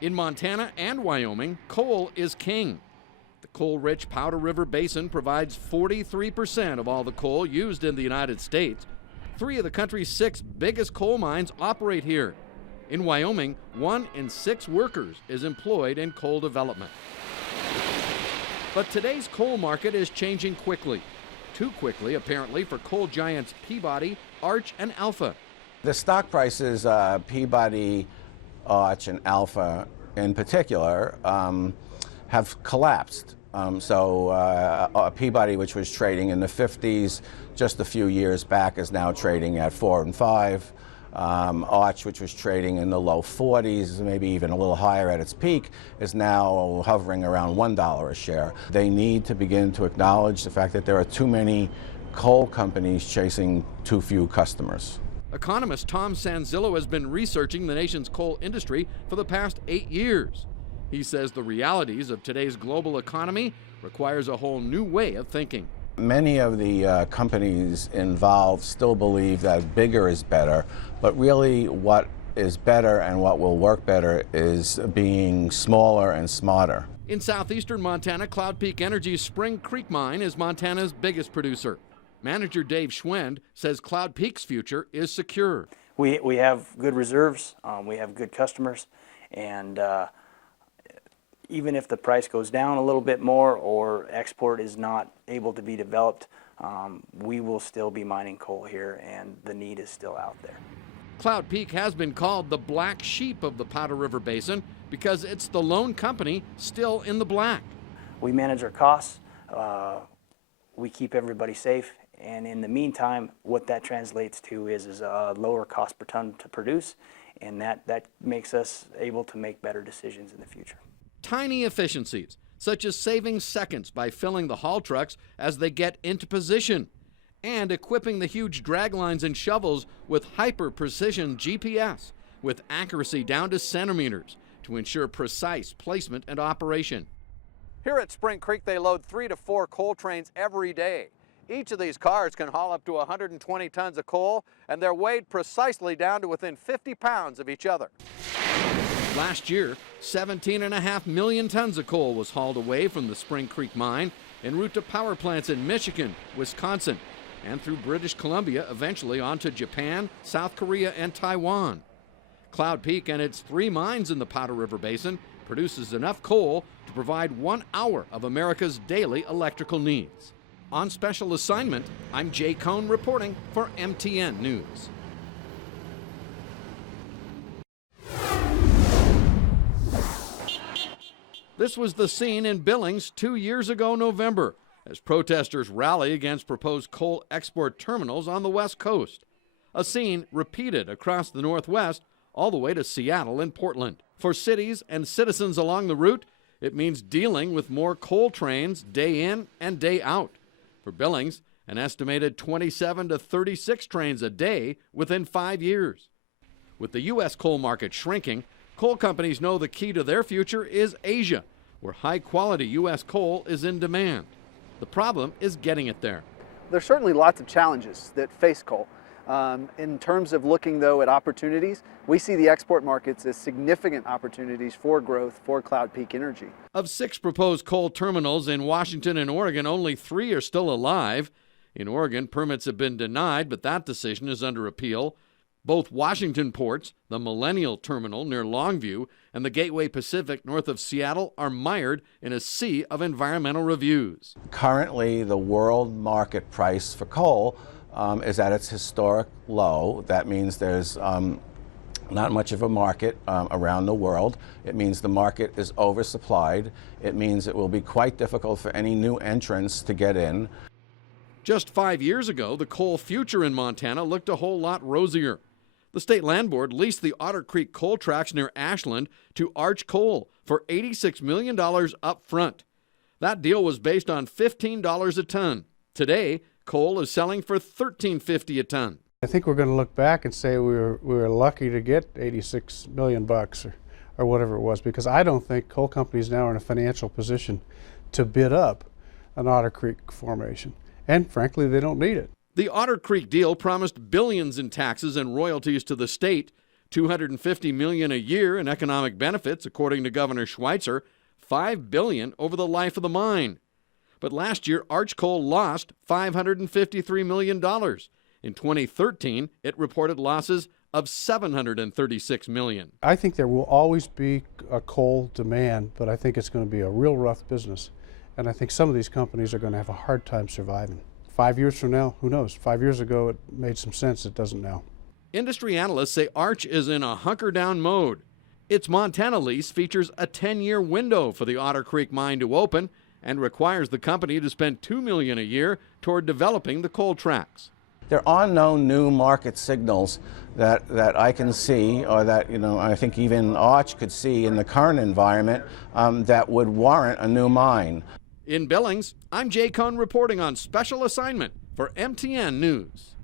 In Montana and Wyoming, coal is king. The coal-rich Powder River Basin provides 43% of all the coal used in the United States. 3 of the country's 6 biggest coal mines operate here. In Wyoming, 1 in 6 workers is employed in coal development. But today's coal market is changing quickly. Too quickly, apparently, for coal giants Peabody, Arch, and Alpha. The stock prices, Peabody, Arch, and Alpha in particular, have collapsed. Peabody, which was trading in the 50s just a few years back, is now trading at 4 and 5. Arch, which was trading in the low 40s, maybe even a little higher at its peak, is now hovering around $1 a share. They need to begin to acknowledge the fact that there are too many coal companies chasing too few customers. Economist Tom Sanzillo has been researching the nation's coal industry for the past 8 years. He says the realities of today's global economy requires a whole new way of thinking. Many of the companies involved still believe that bigger is better, but really what is better and what will work better is being smaller and smarter. In southeastern Montana, Cloud Peak Energy's Spring Creek mine is Montana's biggest producer. Manager Dave Schwend says Cloud Peak's future is secure. We have good reserves, we have good customers, and even if the price goes down a little bit more or export is not able to be developed, we will still be mining coal here, and the need is still out there. Cloud Peak has been called the black sheep of the Powder River Basin because it's the lone company still in the black. We manage our costs, we keep everybody safe, and in the meantime, what that translates to is a lower cost per ton to produce, and that makes us able to make better decisions in the future. Tiny efficiencies, such as saving seconds by filling the haul trucks as they get into position, and equipping the huge drag lines and shovels with hyper-precision GPS, with accuracy down to centimeters to ensure precise placement and operation. Here at Spring Creek, they load 3 to 4 coal trains every day. Each of these cars can haul up to 120 tons of coal, and they're weighed precisely down to within 50 pounds of each other. Last year, 17.5 million tons of coal was hauled away from the Spring Creek mine en route to power plants in Michigan, Wisconsin, and through British Columbia, eventually on to Japan, South Korea, and Taiwan. Cloud Peak and its 3 mines in the Powder River Basin produces enough coal to provide 1 hour of America's daily electrical needs. On special assignment, I'm Jay Cohn reporting for MTN News. This was the scene in Billings 2 years ago November, as protesters rally against proposed coal export terminals on the West Coast. A scene repeated across the Northwest all the way to Seattle and Portland. For cities and citizens along the route, it means dealing with more coal trains day in and day out. For Billings, an estimated 27 to 36 trains a day within 5 years. With the U.S. coal market shrinking, coal companies know the key to their future is Asia, where high-quality U.S. coal is in demand. The problem is getting it there. There's certainly lots of challenges that face coal. In terms of looking, though, at opportunities, we see the export markets as significant opportunities for growth for Cloud Peak Energy. Of 6 proposed coal terminals in Washington and Oregon, only 3 are still alive. In Oregon, permits have been denied, but that decision is under appeal. Both Washington ports, the Millennial Terminal near Longview and the Gateway Pacific north of Seattle, are mired in a sea of environmental reviews. Currently, the world market price for coal is at its historic low. That means there's not much of a market around the world. It means the market is oversupplied. It means it will be quite difficult for any new entrants to get in. Just 5 years ago, the coal future in Montana looked a whole lot rosier. The state land board leased the Otter Creek coal tracts near Ashland to Arch Coal for $86 million up front. That deal was based on $15 a ton. Today, coal is selling for $13.50 a ton. I think we're going to look back and say we were lucky to get $86 million or whatever it was, because I don't think coal companies now are in a financial position to bid up an Otter Creek formation. And frankly, they don't need it. The Otter Creek deal promised billions in taxes and royalties to the state, $250 million a year in economic benefits, according to Governor Schweitzer, $5 billion over the life of the mine. But last year, Arch Coal lost $553 million. In 2013, it reported losses of $736 million. I think there will always be a coal demand, but I think it's going to be a real rough business. And I think some of these companies are going to have a hard time surviving. 5 years from now, who knows? 5 years ago, it made some sense. It doesn't now. Industry analysts say Arch is in a hunker-down mode. Its Montana lease features a 10-year window for the Otter Creek mine to open and requires the company to spend $2 million a year toward developing the coal tracks. There are no new market signals that I can see, or that I think even Arch could see in the current environment, that would warrant a new mine. In Billings, I'm Jay Cohn reporting on special assignment for MTN News.